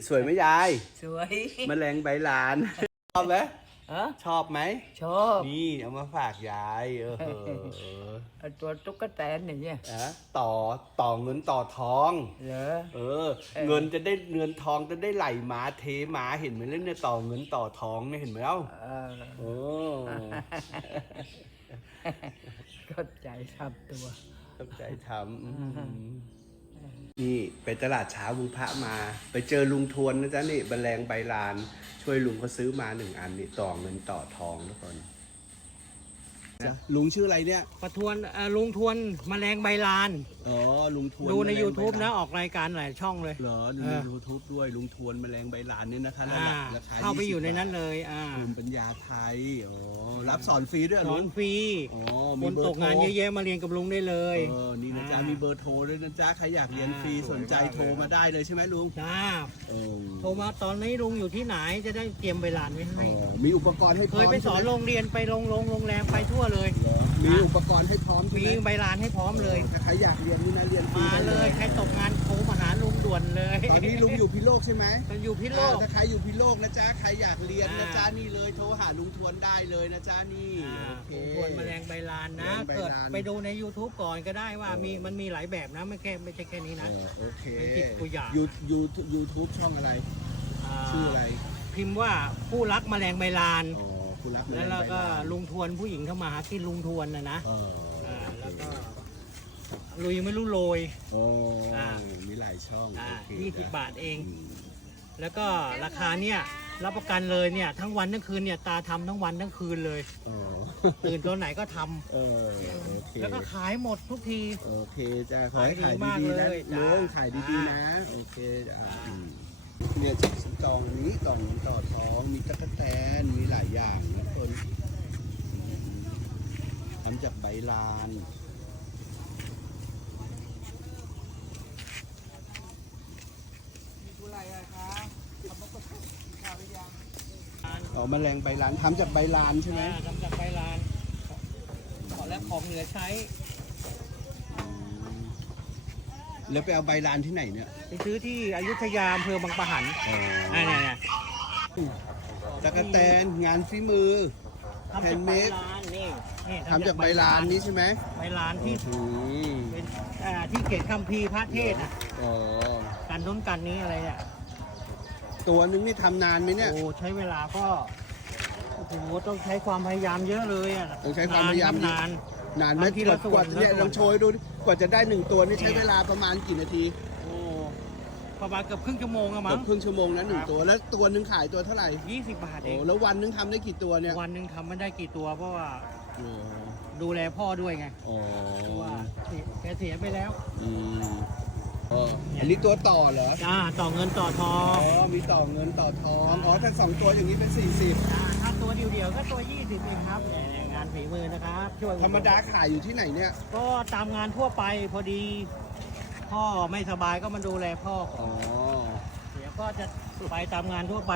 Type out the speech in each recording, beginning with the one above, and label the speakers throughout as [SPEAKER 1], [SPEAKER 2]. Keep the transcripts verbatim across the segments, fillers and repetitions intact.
[SPEAKER 1] สวยไหมยาย
[SPEAKER 2] สวย
[SPEAKER 1] แมลงใบลานชอบไหม
[SPEAKER 2] อะ
[SPEAKER 1] ชอบไหม
[SPEAKER 2] ชอบ
[SPEAKER 1] นี่เอามาฝากยายเออ
[SPEAKER 2] ตัวตุ๊กแตนอย่างเงี้ย
[SPEAKER 1] อะต่อต่อเงินต่อทอง
[SPEAKER 2] เหรอ
[SPEAKER 1] เออเงินจะได้เงินทองจะได้ไหลมาเทมาเห็นไหมเล่นเนี่ยต่อเงินต่อทองเนี่ยเห็นไหมเล่าโอ้
[SPEAKER 2] เข้าใจทำตัว
[SPEAKER 1] เข้าใจทำนี่ไปตลาดเช้าบุงพระมา ไปเจอลุงทวนนะจ๊ะนี่แมลงใบลานช่วยลุงเขาซื้อมาหนึ่งอันนี่ต่อเงินต่อทองทุกคนลุงชื่ออะไรเนี่ย
[SPEAKER 3] ประทวนลุงทวนแมลงใบลาน
[SPEAKER 1] อ๋อลุงทวน
[SPEAKER 3] ดูใน YouTube นะออกรายการหลายช่องเลย
[SPEAKER 1] เหรอดูใน YouTube ด้วยลุงทวนแมลงใบลานเนี่ยนะคะ
[SPEAKER 3] ราคาเข้าไปอยู่ในนั้นเลยอ่า
[SPEAKER 1] ภูมิปัญญาไทยอ๋อรับสอนฟรีด้วย
[SPEAKER 3] สอนฟรี
[SPEAKER 1] อ๋อ
[SPEAKER 3] คนตกงานเยอะแยะมาเรียนกับลุงได้เลย
[SPEAKER 1] เออนี่นะจ๊ะมีเบอร์โทรด้วยนะจ๊ะใครอยากเรียนฟรีสนใจโทรมาได้เลยใช่ไหมลุง
[SPEAKER 3] จ้าโทรมาตอนนี้ลุงอยู่ที่ไหนจะได้เตรียมใบลานไว้ให้
[SPEAKER 1] มีอุปกรณ์ให้
[SPEAKER 3] เคยไปสอนโรงเรียนไปโรงโรงโรงแรมไปทั่วเลย
[SPEAKER 1] มีอุปกรณ์ให้พร้อม
[SPEAKER 3] มีใบลานให้พร้อมเลย
[SPEAKER 1] ถ้าใครอยากเรียนนี่นะเรียน
[SPEAKER 3] มาเลยใครตกงานโทรมาหาลุงด่วนเลย
[SPEAKER 1] ตอนนี้ลุงอยู่พิโลกใช่ไหม
[SPEAKER 3] อยู่พิโลก
[SPEAKER 1] ถ้าใครอยู่พิโลกนะจ๊ะใครอยากเรียนนะจ๊ะนี่เลยโทรหาลุงทวนได้เลยนะจ๊ะนี่
[SPEAKER 3] ลุงทวนแมลงใบลานนะเกิดไปดูใน YouTube ก่อนก็ได้ว่ามีมันมีหลายแบบนะไม่แค่ไม่ใช่แค่นี้นะ
[SPEAKER 1] โอเค
[SPEAKER 3] ตัวอย่าง
[SPEAKER 1] ยูยูยูทูบช่องอะไรชื่ออะไร
[SPEAKER 3] พิมพ์ว่าผู้รักแมลงใบลาน
[SPEAKER 1] ผู้รัก
[SPEAKER 3] แล้วเราก็ลุงทวนผู้หญิงเข้ามาหาที่ลุงทวนนะนะแล้วก็ลุยไม่รู้โรย
[SPEAKER 1] มีหลายช่อง
[SPEAKER 3] ยี่สิบบาทเองแล้วก็ราคาเนี่ยรับประกันเลยเนี่ยทั้งวันทั้งคืนเนี่ยตาทำทั้งวันทั้งคืนเลยตื่นตอนไหนก็ทำแล้วก็ขายหมดทุกที
[SPEAKER 1] โอเคจ้าขอให้ขายดีๆนะลุงขายดีๆนะโอเคจ้าเนี่ยกล่องนี้กล่องต่อท้องมีตะกั่วแตนมีหลายอย่างนะคนทำจากใบลานอ๋อแมลงใบลานทำจากใบลานใช่ไหม
[SPEAKER 3] ทำจากใบลานขอและของเหลือใช้
[SPEAKER 1] แล้วไปเอาใบลานที่ไหนเนี่ย
[SPEAKER 3] ไปซื้อที่อยุธยาอำเภอบางปะหันนี่นี่นี่
[SPEAKER 1] ตะกั่วแตนงานฝีมือแฮนด์เมดทำจากใบลานนี้ใช่ไหม
[SPEAKER 3] ใบลานที่เป็นที่เกศคัมภีร์พระเทศอ่ะการน้นกันนี้อะไรเนี่ย
[SPEAKER 1] ตัวนึงนี่ทำนานไหมเนี่ย
[SPEAKER 3] โอ้ใช้เวลาก็โอ้โหต้องใช้ความพยายามเยอะเลยอ่ะ
[SPEAKER 1] ต้องใช้ความพยายาม
[SPEAKER 3] นาน
[SPEAKER 1] นานไหมที่เรากว่าเนี่ยลองโชยดูกว่าจะได้หนึ่งตัวนี่ใช้เวลาประมาณกี่นาที
[SPEAKER 3] โอ้ประมาณเกือบครึ่งชั่วโมงอะมั้ง
[SPEAKER 1] เกือบครึ่งชั่วโมงนะหนึ่งตัวแล้วตัวนึงขายตัวเท่าไหร่
[SPEAKER 3] ยี่สิบบาทเอง
[SPEAKER 1] แล้ววันนึงทำได้กี่ตัวเนี่ย
[SPEAKER 3] วันนึงทำไม่ได้กี่ตัวเพราะว่าดูแลพ่อด้วยไง
[SPEAKER 1] อ๋อ
[SPEAKER 3] ว่าแกเสียไปแล้ว
[SPEAKER 1] อืมอันนี้ตัวต่อเหรอ
[SPEAKER 3] จ้าต่อเงินต่อทอง
[SPEAKER 1] อ๋อมีต่อเงินต่อทองอ๋อถ้าสองตัวอย่างนี้เป็นสี่สิบ
[SPEAKER 3] ถ้าตัวเดียวๆก็ตัวยี่สิบเองครับงานฝีมือนะครับช่วย
[SPEAKER 1] ธรรมดาขายอยู่ที่ไหนเนี่ย
[SPEAKER 3] ก็ตามงานทั่วไปพอดีพ่อไม่สบายก็มาดูแลพ่ออ๋อเดี๋ยวก็จะไปตามงานทั่วไป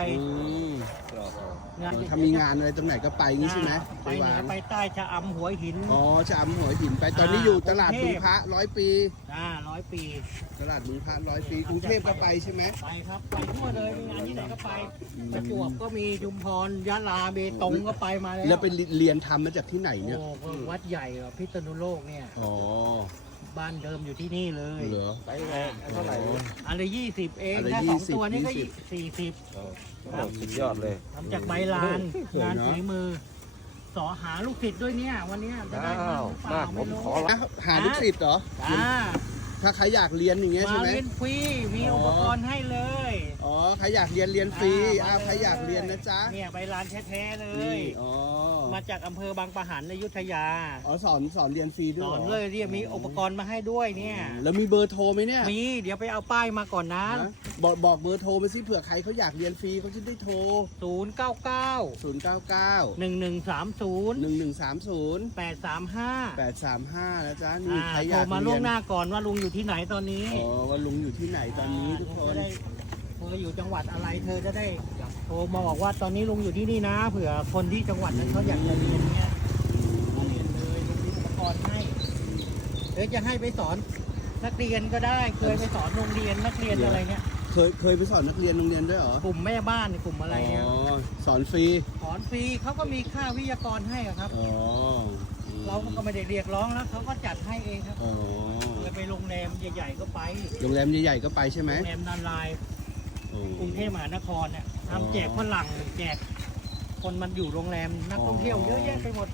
[SPEAKER 1] ถ้ามีงานอะไรตรงไหนก็ไปงี้ใช่ไหม
[SPEAKER 3] ไปเหนือไปใต้ชะอำหัวหิน
[SPEAKER 1] อ๋อชะอำหัวหินไปตอนนี้อยู่ตลาดบุงพระร้อยปี
[SPEAKER 3] อ่าร้อยปี
[SPEAKER 1] ตลาดบุงพระร้อยปีกรุงเทพก็ไปใช่ไหม
[SPEAKER 3] ไปครับไปทั่วเลยมีงานที่ไหนก็ไปประจวบก็มีชุมพรยะลาเบตงก็ไปมาแล้ว
[SPEAKER 1] แล้วไปเรียนทำมาจากที่ไหนเนี่ย
[SPEAKER 3] วัดใหญ่พิษณุโลกเนี่ย
[SPEAKER 1] อ๋อ
[SPEAKER 3] บ้านเดิมอยู่ที่นี่เลย
[SPEAKER 1] เหรอไปเท่าไหร่
[SPEAKER 3] อันละยี่สิบเองถ้าสองตัวนี้ก็สี่สิบ
[SPEAKER 1] สุดยอดเลย
[SPEAKER 3] ทำจากใบลานงานฝีมือสอหาลูกศิษย์ด้วยเนี่ยวันนี้จะได้มาก
[SPEAKER 1] ผมขอหาลูกศิษย์เหรอถ้าใครอยากเรียนอย่างเงี้ยใช่ไหม
[SPEAKER 3] มาเรียนฟรีมีอุปกรณ์ให้เลย
[SPEAKER 1] อ๋อใครอยากเรียนเรียนฟรีอ่าใครอยากเรียนนะจ๊ะ
[SPEAKER 3] เนี่ยใบลานแท้ๆเลยอ๋อมาจากอำเภอบางปะหันอยุธยา
[SPEAKER 1] อ๋อสอนสอนเรียนฟรีด้วย
[SPEAKER 3] สอนเลยเรียมีอุปกรณ์มาให้ด้วยเนี่ย
[SPEAKER 1] แล้วมีเบอร์โทรไหมเนี่ย
[SPEAKER 3] มีเดี๋ยวไปเอาป้ายมาก่อนนะ
[SPEAKER 1] บอกบอกเบอร์โทรมาสิเผื่อใครเขาอยากเรียนฟรีเขาจะได้โทร
[SPEAKER 3] ศูนย์เก้าเก้า
[SPEAKER 1] ศูนย์เก้าเก้า
[SPEAKER 3] หนึ่งหนึ่งสามศูนย์
[SPEAKER 1] หนึ่งหนึ่งสามศูนย์
[SPEAKER 3] แปดสามห้า
[SPEAKER 1] แปดสามห้านะจ๊ะนี่ใครอยาก
[SPEAKER 3] โทรมาล่วงหน้าก่อนว่าลุงอยู่ที่ไหนตอนนี้
[SPEAKER 1] อ๋อว่าลุงอยู่ที่ไหนตอนนี้ทุกคน
[SPEAKER 3] เธออยู่จังหวัดอะไรเธอจะได้โทรมาบอกว่าตอนนี้ลุงอยู่ที่นี่นะเผื่อคนที่จังหวัดนั้นเขาอยากจะเรียนเนี้ยมาเรียนเลยลุงมีอุปกรณ์ให้เธอจะให้ไปสอนนักเรียนก็ได้เคยไปสอนโรงเรียนนักเรียนอะไรเงี้ย
[SPEAKER 1] ทเคยเคยไปสอนนักเรียนโรงเรียนด้วยเหรอก
[SPEAKER 3] ลุ่มแม่บ้านกลุ่มอะไรเงี้ย
[SPEAKER 1] อ๋อสอนฟรี
[SPEAKER 3] สอนฟรีเขาก็มีค่าวิทยากรให้อะครับ
[SPEAKER 1] อ๋ออืม
[SPEAKER 3] เราก็ไม่ได้เรียกร้องแล้วเขาก็จัดให้เองครับ
[SPEAKER 1] อ๋อ
[SPEAKER 3] เลยไปโรงแรมใหญ่ๆก็ไป
[SPEAKER 1] โรงแรมใหญ่ๆก็ไปใช่ไหม
[SPEAKER 3] โรงแรมนารายณ์
[SPEAKER 1] โอ้
[SPEAKER 3] กรุงเทพมหานครเนี่ย
[SPEAKER 1] อ๋อ
[SPEAKER 3] ทำแจกฝรั่งแจกคนมันอยู่โรงแรมนักท่องเที่ยวเยอะแยะไปหมด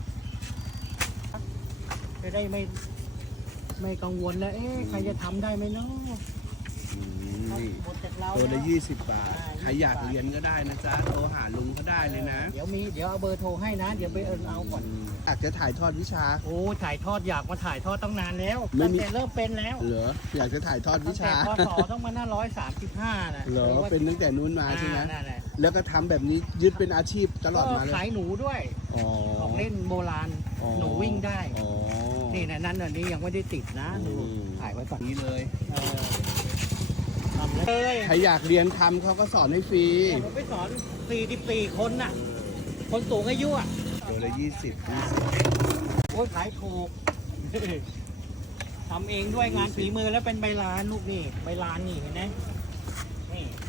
[SPEAKER 3] จะได้ไม่ไม่กังวลแล้วเอ๊ะใครจะทำได้ไหมเนาะ
[SPEAKER 1] อืมนี่
[SPEAKER 3] หมดจากเรา
[SPEAKER 1] ตัวละ
[SPEAKER 3] แล้ว
[SPEAKER 1] ยี่สิบบาท ใครอยากเรียนก็ได้นะจ๊ะ โทรหาลุงก็ได้เลยนะ
[SPEAKER 3] เดี๋ยวมีเดี๋ยวเอาเบอร์โทรให้นะ เดี๋ยวไปเอิญเอาก่อน
[SPEAKER 1] อยากจะถ่ายทอดวิชา
[SPEAKER 3] โอ้ถ่ายทอดอยากมาถ่ายทอดตั้งนานแล้ว
[SPEAKER 1] ไม่
[SPEAKER 3] ตั้ง
[SPEAKER 1] มี
[SPEAKER 3] แต่เริ่มเป็นแล้ว
[SPEAKER 1] เหรอ อยากจะถ่ายทอด
[SPEAKER 3] ตั้
[SPEAKER 1] วิ
[SPEAKER 3] งแต่
[SPEAKER 1] ชา
[SPEAKER 3] พศต้องมาหน้าร้อยสามสิบห้าน่ะ
[SPEAKER 1] เหรอ เป็นตั้งแต่นู้นมาใช่ไหม
[SPEAKER 3] อ่านั่นแหละ
[SPEAKER 1] แล้วก็ทำแบบนี้ยึดเป็นอาชีพตลอดมาเล
[SPEAKER 3] ก็ขาย
[SPEAKER 1] ย
[SPEAKER 3] หนูด้วย
[SPEAKER 1] อ๋อ
[SPEAKER 3] ของเล่นโบราณ
[SPEAKER 1] อ๋อ
[SPEAKER 3] หนูวิ่งได้
[SPEAKER 1] อ๋อ
[SPEAKER 3] นี่นะนั่นอันนี้ยังไม่ได้ติดนะดู
[SPEAKER 1] อืม
[SPEAKER 3] ถ่ายไว้ก่อน
[SPEAKER 1] นี้เลย
[SPEAKER 3] เออทำเลย
[SPEAKER 1] ใครอยากเรียนทำเขาก็สอนให้ฟรี
[SPEAKER 3] เนี่ยผมไปสอนสี่สิบสี่คนน่ะ คนสูงอายุอ่ะ
[SPEAKER 1] ตัวละยี่สิบยี่สิบ
[SPEAKER 3] โอ้ยขายถูก ทำเองด้วยงานฝีมือแล้วเป็นใบลานลูกนี่ใบลานนี่เห็นไหมนี่